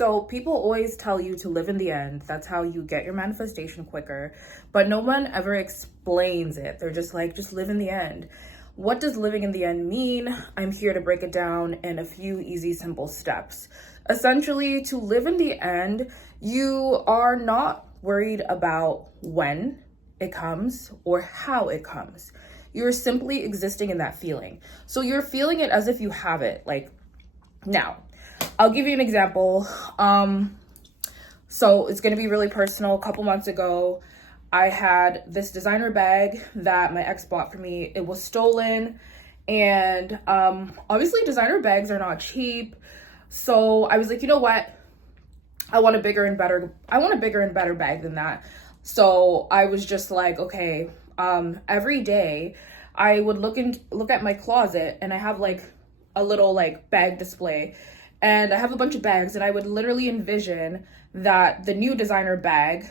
So people always tell you to live in the end. That's how you get your manifestation quicker. But no one ever explains it. They're just like, just live in the end. What does living in the end mean? I'm here to break it down in a few easy, simple steps. Essentially, to live in the end, you are not worried about when it comes or how it comes. You're simply existing in that feeling. So you're feeling it as if you have it. Like, now, I'll give you an example. So it's going to be really personal. A couple months ago, I had this designer bag that my ex bought for me. It was stolen. And obviously designer bags are not cheap. So I was like, you know what? I want a bigger and better bag than that. So I was just like, okay, every day I would look at my closet, and I have like a little like bag display, and I have a bunch of bags, and I would literally envision that the new designer bag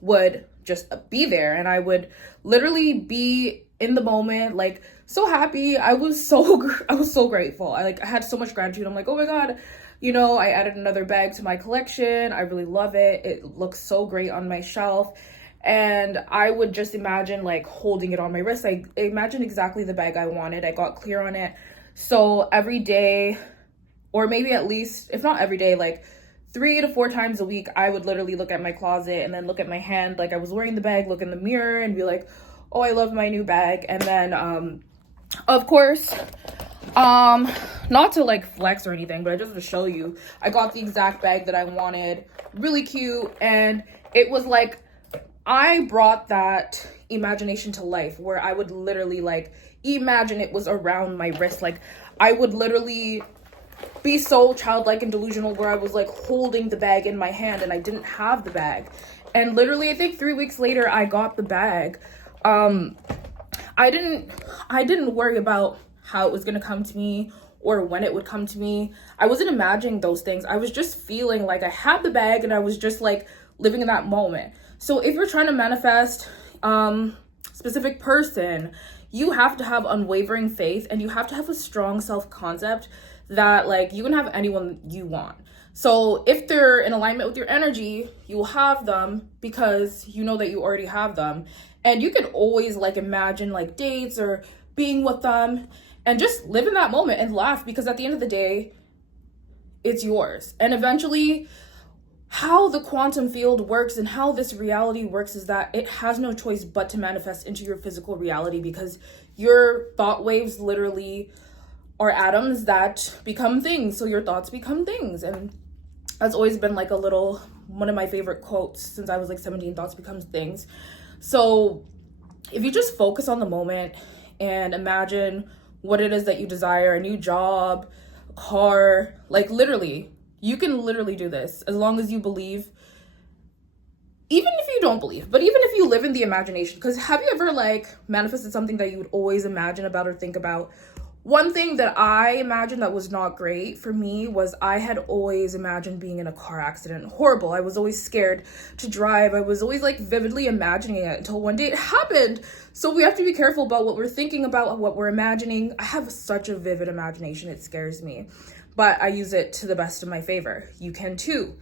would just be there, and I would literally be in the moment, like so happy. I was so grateful. I had so much gratitude. I'm like, oh my God, you know, I added another bag to my collection. I really love it. It looks so great on my shelf. And I would just imagine like holding it on my wrist. I imagined exactly the bag I wanted. I got clear on it. So every day, or maybe at least, if not every day, like 3 to 4 times a week, I would literally look at my closet and then look at my hand like I was wearing the bag, look in the mirror and be like, oh, I love my new bag. And then, of course, not to like flex or anything, but just to show you, I got the exact bag that I wanted, really cute. And it was like, I brought that imagination to life, where I would literally like imagine it was around my wrist. Like I would literally be so childlike and delusional where I was like holding the bag in my hand and I didn't have the bag. And literally I think 3 weeks later I got the bag. I didn't worry about how it was going to come to me or when it would come to me. I wasn't imagining those things. I was just feeling like I had the bag, and I was just like living in that moment. So if you're trying to manifest specific person, you have to have unwavering faith, and you have to have a strong self-concept that like you can have anyone you want. So if they're in alignment with your energy, you will have them because you know that you already have them. And you can always like imagine like dates or being with them and just live in that moment and laugh, because at the end of the day, it's yours. And eventually, how the quantum field works and how this reality works is that it has no choice but to manifest into your physical reality, because your thought waves literally are atoms that become things. So your thoughts become things. And that's always been like one of my favorite quotes since I was like 17, thoughts becomes things. So if you just focus on the moment and imagine what it is that you desire, a new job, a car, like literally, you can literally do this as long as you believe, even if you don't believe, but even if you live in the imagination. Because have you ever like manifested something that you would always imagine about or think about? One thing that I imagined that was not great for me was I had always imagined being in a car accident. Horrible. I was always scared to drive. I was always like vividly imagining it until one day it happened. So we have to be careful about what we're thinking about, what we're imagining. I have such a vivid imagination. It scares me, but I use it to the best of my favor. You can too.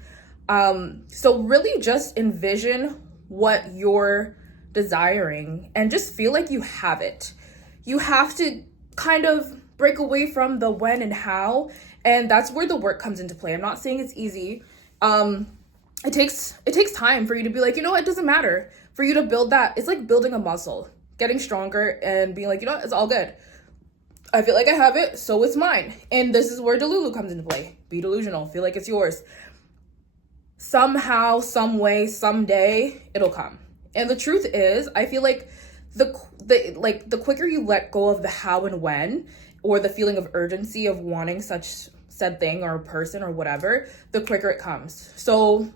So really just envision what you're desiring and just feel like you have it. You have to kind of break away from the when and how, and that's where the work comes into play. I'm not saying it's easy. It takes time for you to be like, you know what, it doesn't matter, for you to build that. It's like building a muscle, getting stronger and being like, you know what, it's all good. I feel like I have it, so it's mine. And this is where Delulu comes into play. Be delusional, feel like it's yours. Somehow, some way, someday, it'll come. And the truth is, I feel like the quicker you let go of the how and when, or the feeling of urgency of wanting said thing or person or whatever, the quicker it comes. So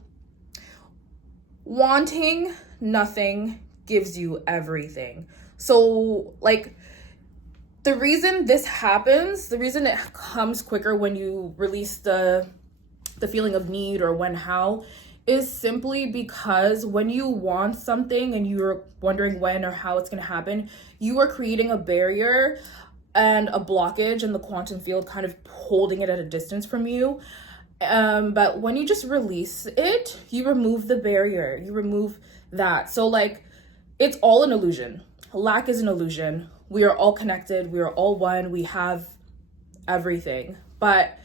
wanting nothing gives you everything. So like the reason this happens, the reason it comes quicker when you release the feeling of need or when how, is simply because when you want something and you're wondering when or how it's going to happen, you are creating a barrier and a blockage in the quantum field, kind of holding it at a distance from you. But when you just release it, you remove the barrier, you remove that. So like, it's all an illusion. Lack is an illusion. We are all connected, we are all one, we have everything, but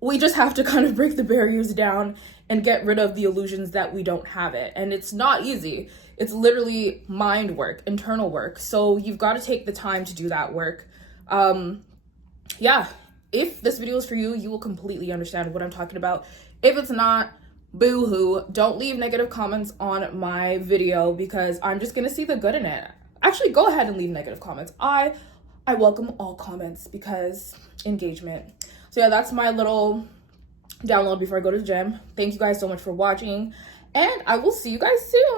we just have to kind of break the barriers down and get rid of the illusions that we don't have it. And it's not easy. It's literally mind work, internal work. So you've got to take the time to do that work. Yeah, if this video is for you, you will completely understand what I'm talking about. If it's not, boo-hoo. Don't leave negative comments on my video because I'm just gonna see the good in it. Actually, go ahead and leave negative comments. I welcome all comments because engagement. So yeah, that's my little download before I go to the gym. Thank you guys so much for watching, and I will see you guys soon.